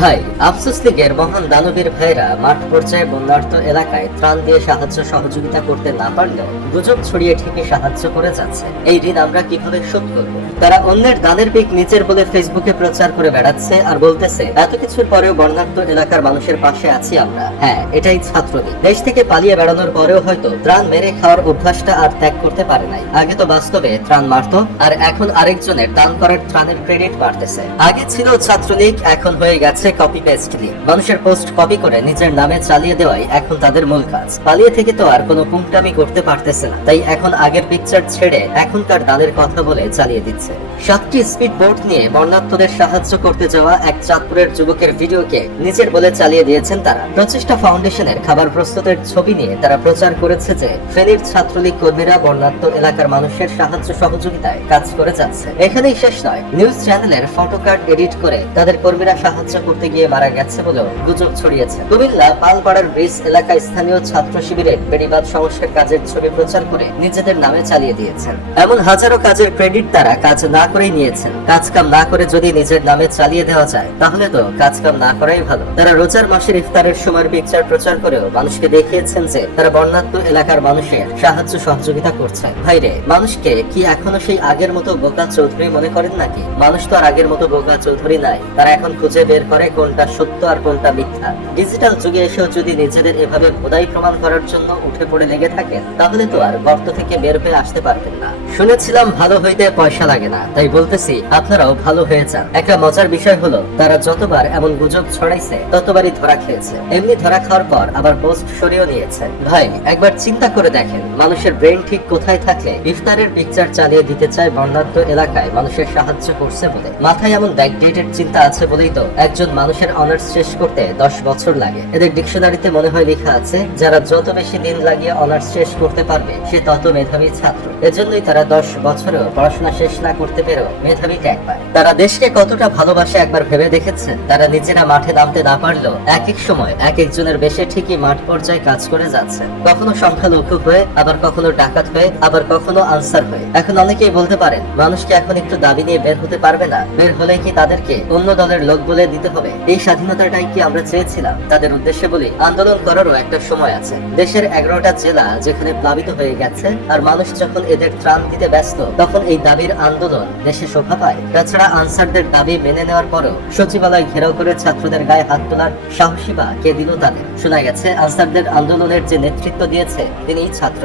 ভাই, আফসোস লীগের মহান দানবীর ভাইরা মাঠ পর্যায়ে বন্যার্ত এলাকায় ত্রাণ দিয়ে সাহায্য সহযোগিতা করতে না পারলেও গুজব ছড়িয়ে ঠিকই সাহায্য করে যাচ্ছে। এই ঋণ আমরা কিভাবে শোধ করব? তারা অন্যের দানের পিক নিচের বলে ফেসবুকে প্রচার করে বেড়াচ্ছে আর বলতেছে এত কিছুর পরেও বন্যার্ত এলাকার মানুষের পাশে আছি আমরা। হ্যাঁ, এটাই ছাত্রলীগ। দেশ থেকে পালিয়ে বেড়ানোর পরেও হয়তো ত্রাণ মেরে খাওয়ার অভ্যাসটা আর ত্যাগ করতে পারে নাই। আগে তো বাস্তবে ত্রাণ মারতো, আর এখন আরেকজনের দান করার ত্রাণের ক্রেডিট বাড়তেছে। আগে ছিল ছাত্রলীগ, এখন হয়ে গেছে কপি পেস্ট লীগ। মানুষের পোস্ট কপি করে নিজের নামে চালিয়ে দেওয়াই এখন তাদের মূল কাজ। পালিয়ে থেকে তো আর কোনো কুংটামি করতে পারতেছে না, তাই এখন আগের পিকচার ছেড়ে এখনকার দানের কথা বলে চালিয়ে দিচ্ছে। 7টি স্পিড বোট নিয়ে বন্যার্তদের সাহায্য করতে যাওয়া এক চাঁদপুরের যুবকের ভিডিওকে নিজের বলে চালিয়ে দিয়েছেন তারা। প্রচেষ্টা ফাউন্ডেশনের খাবার প্রস্তুতের ছবি নিয়ে তারা প্রচার করেছে যে ফেনীর ছাত্রলীগ কর্মীরা বন্যার্ত এলাকার মানুষের সাহায্য সহযোগিতায় কাজ করে যাচ্ছে। এখানেই শেষ নয়, নিউজ চ্যানেলের ফটো কার্ড এডিট করে তাদের কর্মীরা সাহায্য করতে গিয়ে মারা গেছে বলেও গুজব ছড়িয়েছে। কুমিল্লা পালপাড়ার ব্রিজ এলাকায় স্থানীয় ছাত্র শিবিরের বেড়িবাঁধ সংস্কার কাজের ছবি প্রচার করে নিজেদের নামে চালিয়ে দিয়েছেন। এমন হাজারো কাজের ক্রেডিট তারা কাজ না করেই নিয়েছেন। কাজ কাম না করে যদি নিজের নামে চালিয়ে দেওয়া যায় তাহলে তো কাজ কাম না করাই ভালো। তারা রোজার মাসের ইফতারের সময়ের পিকচার প্রচার করেও মানুষকে দেখিয়েছেন যে তারা বন্যার্ত এলাকার মানুষের সাহায্য সহযোগিতা করছে। ভাইরে, মানুষকে কি এখনো সেই আগের মতো বোকা চৌধুরী মনে করেন নাকি? মানুষ তো আর আগের মতো বোকা চৌধুরী নাই। তারা এখন খুঁজে বের করে কোনটা সত্য আর কোনটা মিথ্যা। ডিজিটাল যুগে এসেও যদি নিজেদের এভাবে খোদাই প্রমাণ করার জন্য উঠে পড়ে লেগে থাকেন তাহলে তো আর গর্ত থেকে বের হয়ে আসতে পারবেন না। শুনেছিলাম ভালো হইতে পয়সা লাগে না, তাই বলতেছি আপনারাও ভালো হয়ে যান। একটা মজার বিষয় হলো তারা যতবার এমন গুজব ছড়াইছে ততবারই ধরা খেয়েছে। এমনি ধরা খাওয়ার পর আবার পোস্ট সরিয়ে নিয়েছে। ভাই, একবার চিন্তা করে দেখেন, মানুষের ব্রেন ঠিক কোথায় থাকলে ইফতারের পিকচার চালিয়ে দিতে চায় বন্যার্ত এলাকায় মানুষের সাহায্য করছে বলে? মাথায় এমন ব্যাকডেটেড চিন্তা আছে বলেই তো একজন মানুষের অনার্স শেষ করতে 10 বছর লাগে। এদের ডিকশনারিতে মনে হয় লেখা আছে যারা যত বেশি দিন লাগিয়ে অনার্স শেষ করতে পারবে সে তত মেধাবী ছাত্র। এজন্যই তারা 10 বছরেও পড়াশোনা শেষ না করতে পেরেও মেধাবী ট্যাগ পায়। তারা দেশকে কতটা ভালোবাসে একবার ভেবে দেখেছেন? তারা নিজেরা মাঠে নামতে না পারলেও এক এক সময় এক একজনের বেশে ঠিকই মাঠ পর্যায়ে কাজ করে যাচ্ছে। কখনো সংখ্যালঘু হয়ে, আবার কখনো ডাকাত হয়ে, আবার কখনো আনসার হয়ে। এখন অনেকেই বলতে পারেন মানুষকে এখন একটু দাবি নিয়ে বের হতে পারবে না? বের হলে কি তাদেরকে অন্য দলের লোক বলে দিতে হবে? এই স্বাধীনতাটাই কি আমরা চেয়েছিলাম? তাদের উদ্দেশ্যে বলি, আন্দোলন করারও একটা সময় আছে। দেশের 11টা জেলা যেখানে প্লাবিত হয়ে গেছে, আর মানুষ যখন এদের ত্রাণ দিতে ব্যস্ত তখন এই দাবির আন্দোলন দেশে শোভা পায়। তাছাড়া আনসারদের দাবি মেনে নেওয়ার পরও সচিবালয় ঘেরাও করে ছাত্রদের গায়ে হাত তোলার সাহসী বা কে দিল তাদের? শোনা গেছে আনসারদের আন্দোলনের যে নেতৃত্ব দিয়েছে তিনি ছাত্র।